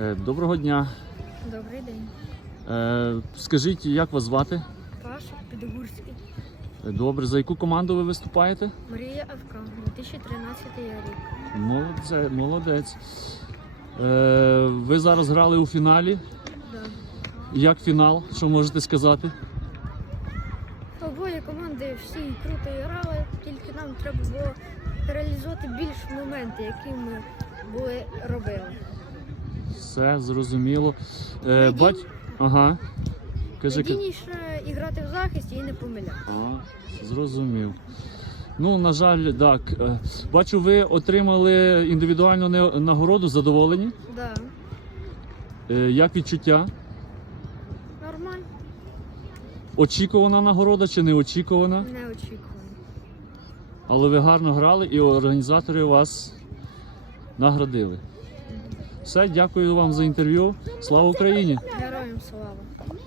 Е, Доброго дня. Добрий день. Е, Скажіть, як вас звати? Паша Підгурський. Е, Добре, за яку команду ви виступаєте? Марія Авка, 2013 рік. Молодець, молодець. Е, Ви зараз грали у фіналі. Да. Як фінал? Що можете сказати? Обоє команди всі круто грали, тільки нам треба було реалізувати більш моменти, які ми були робили. Все зрозуміло. Е, бать... Ага. Кажи, і грати в захисті і не помилятися. А, зрозумів. Ну, на жаль, так. Е, Бачу, ви отримали індивідуальну нагороду, задоволені. Да. Е, Як відчуття? Нормально, Очікувана нагорода чи не очікувана? неочікувано. Але ви гарно грали і організатори вас наградили. Все, дякую вам за інтерв'ю. Слава Україні! Героям слава.